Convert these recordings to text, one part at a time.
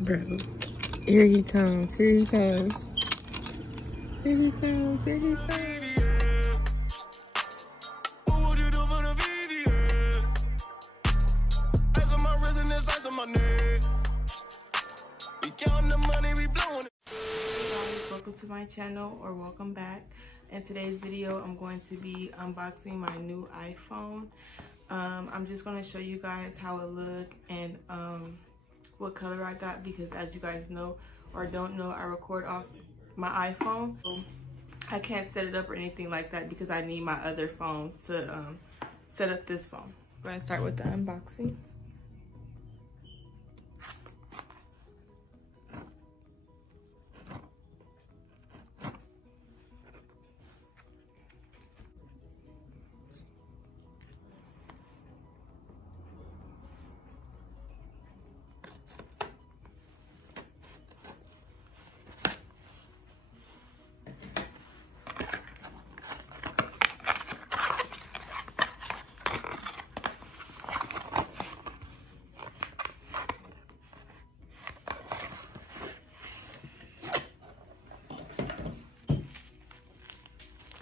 Bro, here he comes, here he comes. Here he comes, here he comes. Welcome to my channel, or welcome back. In today's video, I'm going to be unboxing my new iPhone. I'm just going to show you guys how it look and what color I got, because as you guys know or don't know, I record off my iPhone. So I can't set it up or anything like that because I need my other phone to set up this phone. We're going to start with the unboxing.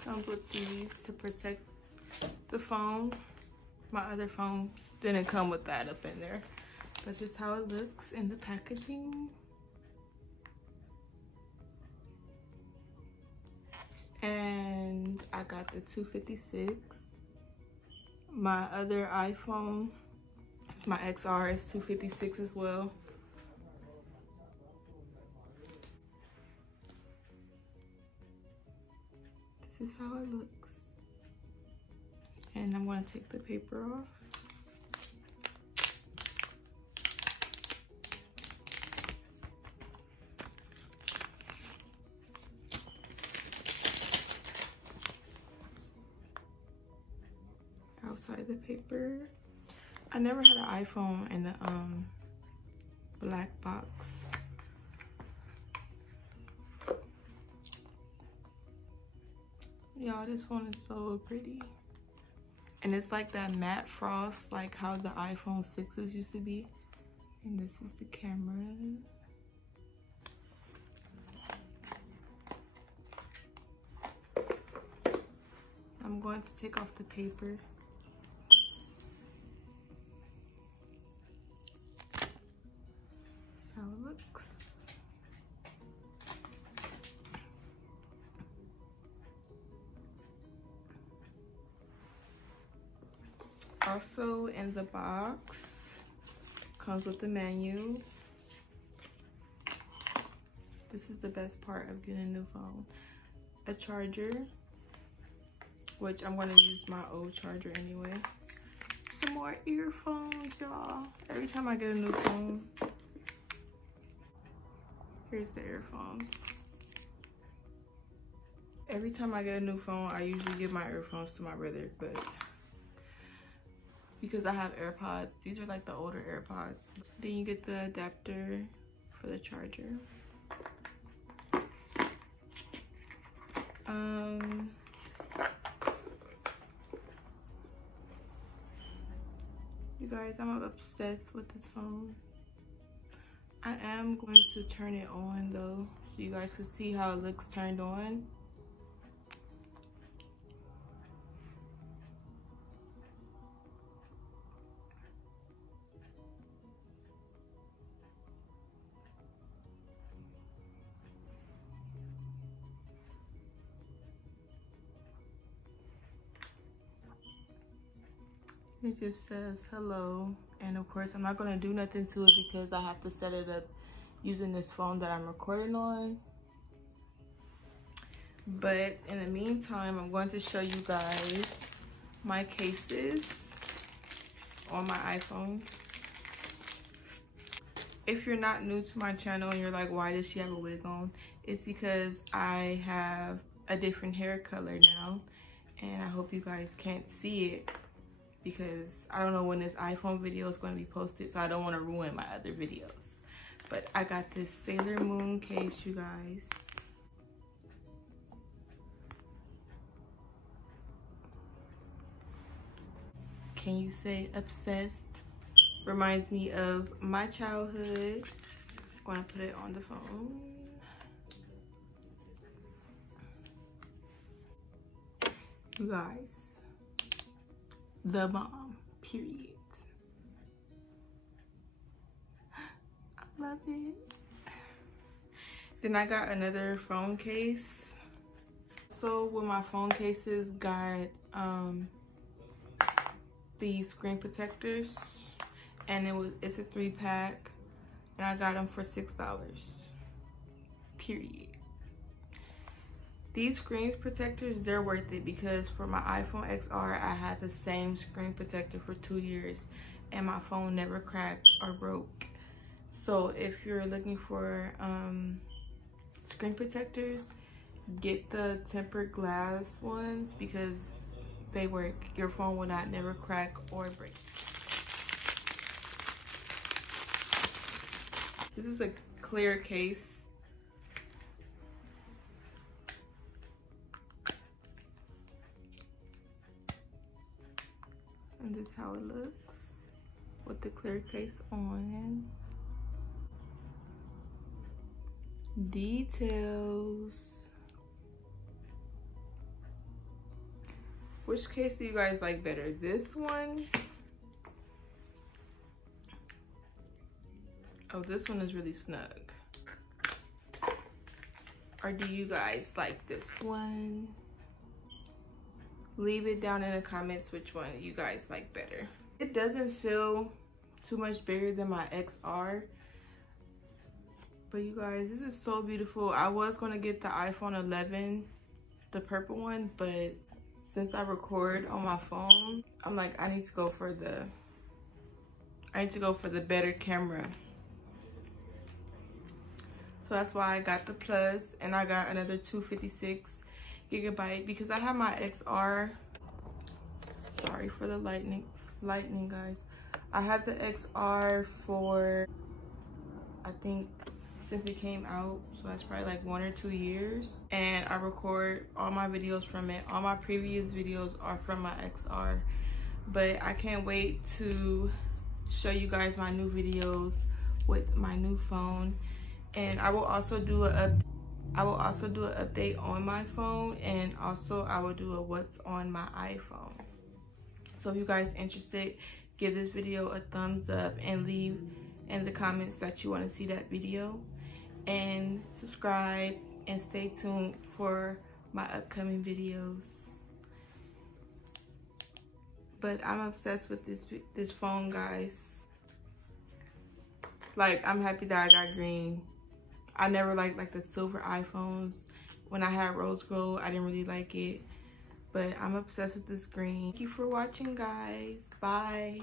Comes with these to protect the phone. My other phone didn't come with that up in there, but just how it looks in the packaging. And I got the 256. My other iPhone, my XR, is 256 as well. This is how it looks. And I'm going to take the paper off. Outside the paper. I never had an iPhone in the black box. Y'all, this phone is so pretty. And it's like that matte frost, like how the iPhone 6s used to be. And this is the camera. I'm going to take off the paper. That's how it looks. Also in the box comes with the menu. This is the best part of getting a new phone. A charger, which I'm going to use my old charger anyway. Some more earphones, y'all. Every time I get a new phone, here's the earphones. Every time I get a new phone, I usually give my earphones to my brother, but because I have AirPods, these are like the older AirPods. Then you get the adapter for the charger. You guys, I'm obsessed with this phone. I am going to turn it on though, so you guys can see how it looks turned on. It just says hello, and of course I'm not going to do nothing to it because I have to set it up using this phone that I'm recording on. But in the meantime, I'm going to show you guys my cases on my iPhone. If you're not new to my channel and you're like, why does she have a wig on? It's because I have a different hair color now, and I hope you guys can't see it because I don't know when this iPhone video is going to be posted, so I don't want to ruin my other videos. But I got this Sailor Moon case, you guys. Can you say obsessed? Reminds me of my childhood. I'm gonna put it on the phone. You guys, the bomb, period. I love it. Then I got another phone case. So with my phone cases, got these screen protectors, and it's a 3-pack, and I got them for $6. Period. These screen protectors, they're worth it, because for my iPhone XR, I had the same screen protector for 2 years, and my phone never cracked or broke. So if you're looking for screen protectors, get the tempered glass ones, because they work. Your phone will not never crack or break. This is a clear case. And this is how it looks with the clear case on. Details. Which case do you guys like better? This one? Oh, this one is really snug. Or do you guys like this one? Leave it down in the comments which one you guys like better. It doesn't feel too much bigger than my XR. But you guys, this is so beautiful. I was gonna get the iPhone 11, the purple one, but since I record on my phone, I'm like, I need to go for the better camera. So that's why I got the Plus, and I got another 256 gigabyte, because I have my XR. Sorry for the lightning guys. I had the XR for, I think, since it came out, so that's probably like 1 or 2 years, and I record all my videos from it. All my previous videos are from my XR, but I can't wait to show you guys my new videos with my new phone. And I will also do an update on my phone, and also I will do a what's on my iPhone. So if you guys interested, give this video a thumbs up and leave in the comments that you want to see that video, and subscribe and stay tuned for my upcoming videos. But I'm obsessed with this phone, guys. Like, I'm happy that I got green. I never liked like the silver iPhones. When I had rose gold, I didn't really like it, but I'm obsessed with this green. Thank you for watching, guys. Bye.